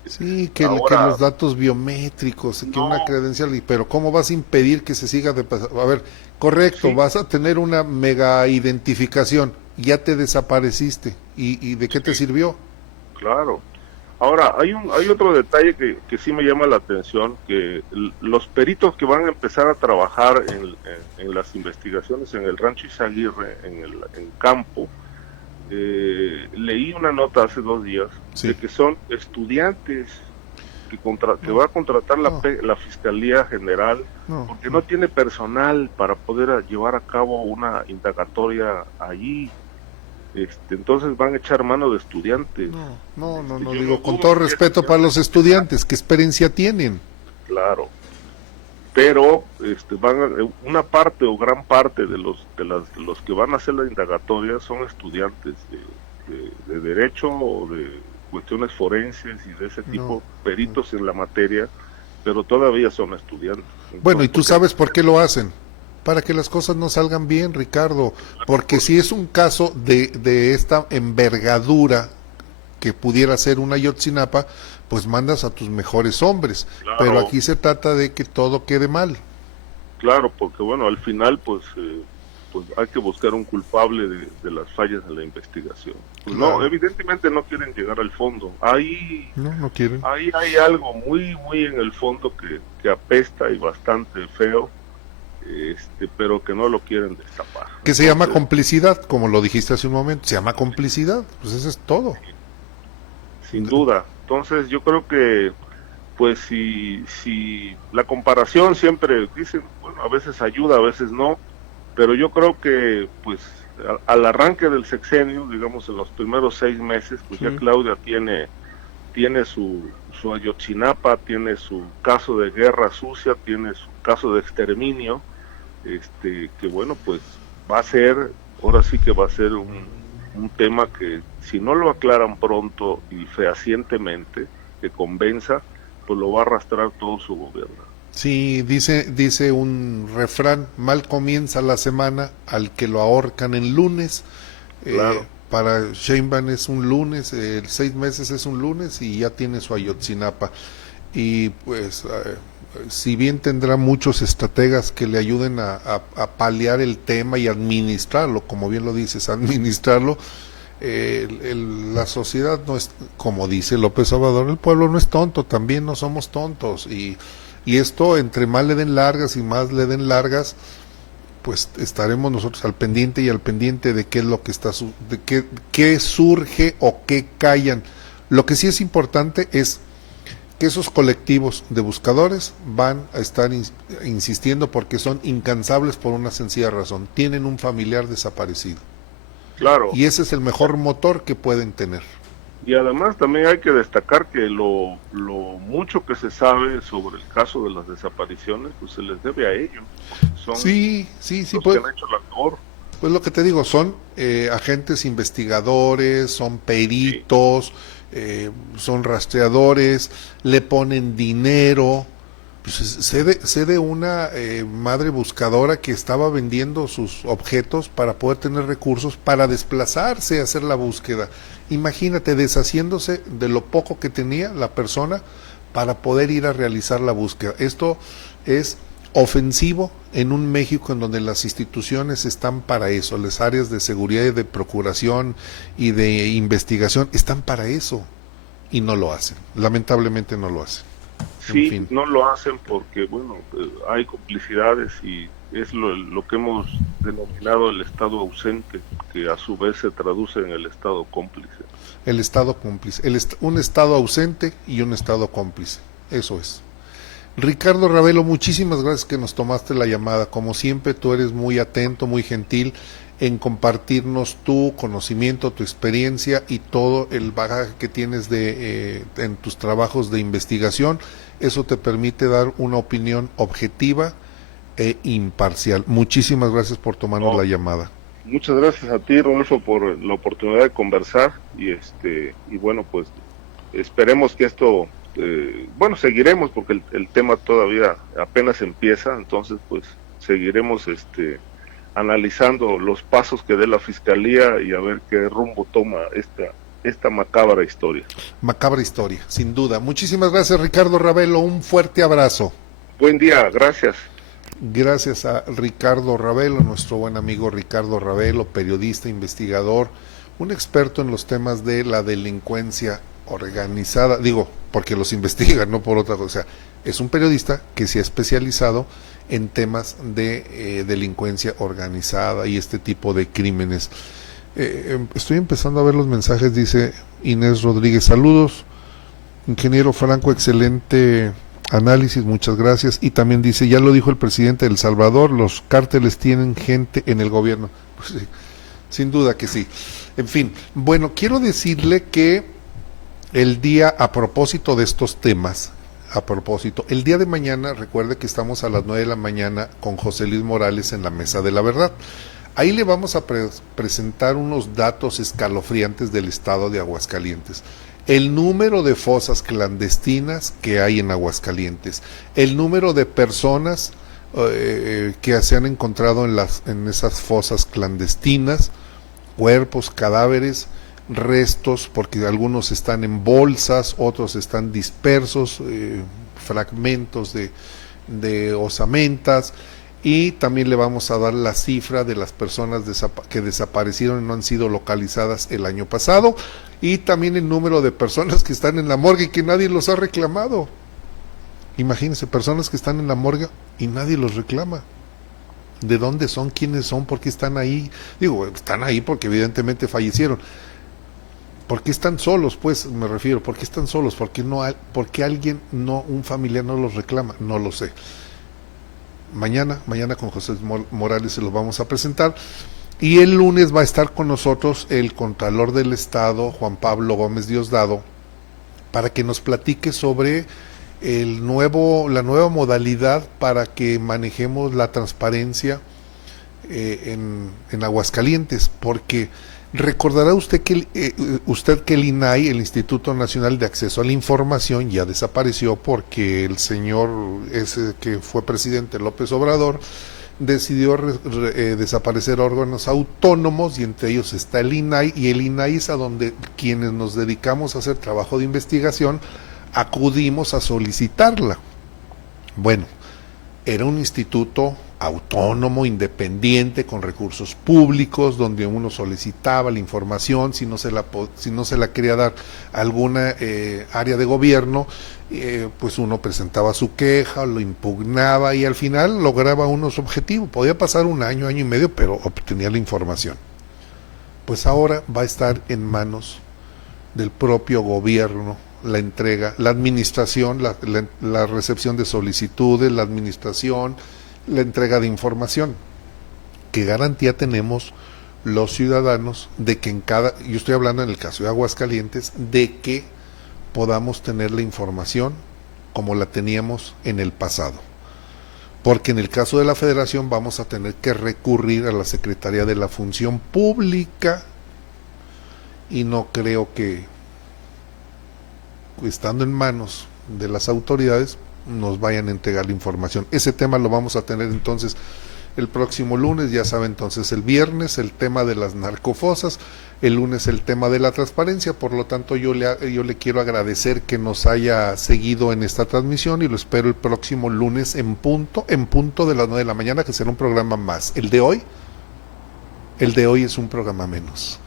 Sí, que los datos biométricos, que una credencial, pero ¿cómo vas a impedir que se siga de pasar? A ver, correcto, sí. Vas a tener una mega identificación, ya te desapareciste, ¿y de qué te sirvió? Claro. Ahora, hay otro detalle que sí me llama la atención, que los peritos que van a empezar a trabajar en las investigaciones en el Rancho Izaguirre, en campo, leí una nota hace 2 días, sí, de que son estudiantes que va a contratar la Fiscalía General, porque no tiene personal para poder llevar a cabo una indagatoria allí. Entonces van a echar mano de estudiantes. No, digo, con todo respeto para los estudiantes, ¿qué experiencia tienen? Claro, pero una parte o gran parte de los que van a hacer la indagatoria son estudiantes de derecho o de cuestiones forenses y de ese tipo, peritos en la materia, pero todavía son estudiantes. Entonces, bueno, ¿y tú sabes por qué lo hacen? Para que las cosas no salgan bien, Ricardo, porque si es un caso de esta envergadura que pudiera ser una Ayotzinapa, pues mandas a tus mejores hombres, claro, pero aquí se trata de que todo quede mal. Claro, porque bueno, al final pues hay que buscar un culpable de las fallas de la investigación. Pues claro. No, evidentemente no quieren llegar al fondo. Ahí no quieren. Ahí hay algo muy en el fondo que apesta y bastante feo. Pero que no lo quieren destapar. Que se llama complicidad, como lo dijiste hace un momento, se llama complicidad, pues eso es todo. Sin duda. Entonces yo creo que, pues si la comparación siempre dicen, bueno, a veces ayuda, a veces no, pero yo creo que, pues, al arranque del sexenio, digamos en los primeros 6 meses, pues ya Claudia tiene su Ayotzinapa, tiene su caso de guerra sucia, tiene su caso de exterminio, que bueno, pues ahora sí que va a ser un tema que si no lo aclaran pronto y fehacientemente, que convenza, pues lo va a arrastrar todo su gobierno. Sí, dice un refrán, mal comienza la semana al que lo ahorcan en lunes. Claro. Para Sheinbaum es un lunes, 6 meses es un lunes y ya tiene su Ayotzinapa. Y pues, si bien tendrá muchos estrategas que le ayuden a paliar el tema y administrarlo, como bien lo dices, administrarlo, la sociedad no es, como dice López Obrador, el pueblo no es tonto, también no somos tontos. Y esto, entre más le den largas y más le den largas, pues estaremos nosotros al pendiente de qué es lo que está, de qué surge o qué callan. Lo que sí es importante es que esos colectivos de buscadores van a estar insistiendo porque son incansables por una sencilla razón, tienen un familiar desaparecido. Claro. Y ese es el mejor motor que pueden tener. Y además también hay que destacar que lo mucho que se sabe sobre el caso de las desapariciones, pues se les debe a ellos. Son sí, los pues, que han hecho la labor. Pues lo que te digo, son agentes investigadores, son peritos, son rastreadores, le ponen dinero. Pues sé de una madre buscadora que estaba vendiendo sus objetos para poder tener recursos para desplazarse a hacer la búsqueda. Imagínate, deshaciéndose de lo poco que tenía la persona para poder ir a realizar la búsqueda. Esto es ofensivo en un México en donde las instituciones están para eso, las áreas de seguridad y de procuración y de investigación están para eso, y no lo hacen, lamentablemente no lo hacen. Sí, en fin. no lo hacen porque, bueno, hay complicidades y es lo que hemos denominado el Estado ausente, que a su vez se traduce en el Estado cómplice. El Estado cómplice, un Estado ausente y un Estado cómplice, eso es. Ricardo Ravelo, muchísimas gracias que nos tomaste la llamada. Como siempre, tú eres muy atento, muy gentil en compartirnos tu conocimiento, tu experiencia y todo el bagaje que tienes en tus trabajos de investigación. Eso te permite dar una opinión objetiva e imparcial. Muchísimas gracias por tomarnos la llamada. Muchas gracias a ti, Rodolfo, por la oportunidad de conversar y bueno, pues esperemos que esto seguiremos porque el tema todavía apenas empieza, entonces pues seguiremos analizando los pasos que dé la Fiscalía y a ver qué rumbo toma esta macabra historia. Macabra historia, sin duda. Muchísimas gracias, Ricardo Ravelo, un fuerte abrazo. Buen día, gracias. Gracias a Ricardo Ravelo, nuestro buen amigo Ricardo Ravelo, periodista, investigador, un experto en los temas de la delincuencia organizada, digo, porque los investiga, no por otra cosa. Es un periodista que se ha especializado en temas de delincuencia organizada y este tipo de crímenes. Estoy empezando a ver los mensajes, dice Inés Rodríguez, saludos, ingeniero Franco, excelente análisis, muchas gracias. Y también dice, ya lo dijo el presidente de El Salvador, los cárteles tienen gente en el gobierno. Pues sí, sin duda que sí. En fin, bueno, quiero decirle que el día, a propósito de estos temas, el día de mañana, recuerde que estamos a las 9 de la mañana con José Luis Morales en la Mesa de la Verdad. Ahí le vamos a presentar unos datos escalofriantes del estado de Aguascalientes. El número de fosas clandestinas que hay en Aguascalientes, el número de personas que se han encontrado en esas fosas clandestinas, cuerpos, cadáveres, restos, porque algunos están en bolsas, otros están dispersos, fragmentos de osamentas, y también le vamos a dar la cifra de las personas que desaparecieron y no han sido localizadas el año pasado, y también el número de personas que están en la morgue y que nadie los ha reclamado. Imagínense, personas que están en la morgue y nadie los reclama. ¿De dónde son? ¿Quiénes son? ¿Por qué están ahí? Digo, están ahí porque evidentemente fallecieron. ¿Por qué están solos? Pues me refiero, ¿por qué están solos? ¿Por qué alguien, un familiar no los reclama? No lo sé. Mañana con José Morales se los vamos a presentar. Y el lunes va a estar con nosotros el Contralor del Estado, Juan Pablo Gómez Diosdado, para que nos platique sobre la nueva modalidad para que manejemos la transparencia en Aguascalientes, porque recordará usted que el INAI, el Instituto Nacional de Acceso a la Información, ya desapareció porque el señor ese que fue presidente, López Obrador, decidió desaparecer órganos autónomos, y entre ellos está el INAI, y el INAI es a donde quienes nos dedicamos a hacer trabajo de investigación acudimos a solicitarla. Bueno, era un instituto autónomo, independiente, con recursos públicos, donde uno solicitaba la información, si no se la quería dar a alguna área de gobierno, pues uno presentaba su queja, lo impugnaba y al final lograba unos objetivos. Podía pasar un año y medio, pero obtenía la información. Pues ahora va a estar en manos del propio gobierno la entrega, la administración, la recepción de solicitudes, la administración, la entrega de información. ¿Qué garantía tenemos los ciudadanos de que yo estoy hablando en el caso de Aguascalientes, de que podamos tener la información como la teníamos en el pasado? Porque en el caso de la Federación vamos a tener que recurrir a la Secretaría de la Función Pública, y no creo que, estando en manos de las autoridades, nos vayan a entregar la información. Ese tema lo vamos a tener entonces el próximo lunes, ya sabe, entonces el viernes el tema de las narcofosas, el lunes el tema de la transparencia. Por lo tanto yo le quiero agradecer que nos haya seguido en esta transmisión y lo espero el próximo lunes en punto de las 9 de la mañana, que será un programa más. El de hoy es un programa menos.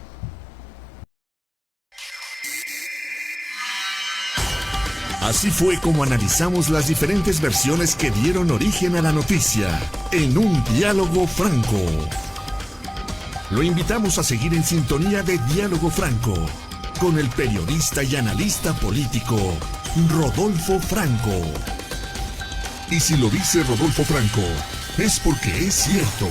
Así fue como analizamos las diferentes versiones que dieron origen a la noticia en un diálogo franco. Lo invitamos a seguir en sintonía de Diálogo Franco con el periodista y analista político Rodolfo Franco. Y si lo dice Rodolfo Franco, es porque es cierto.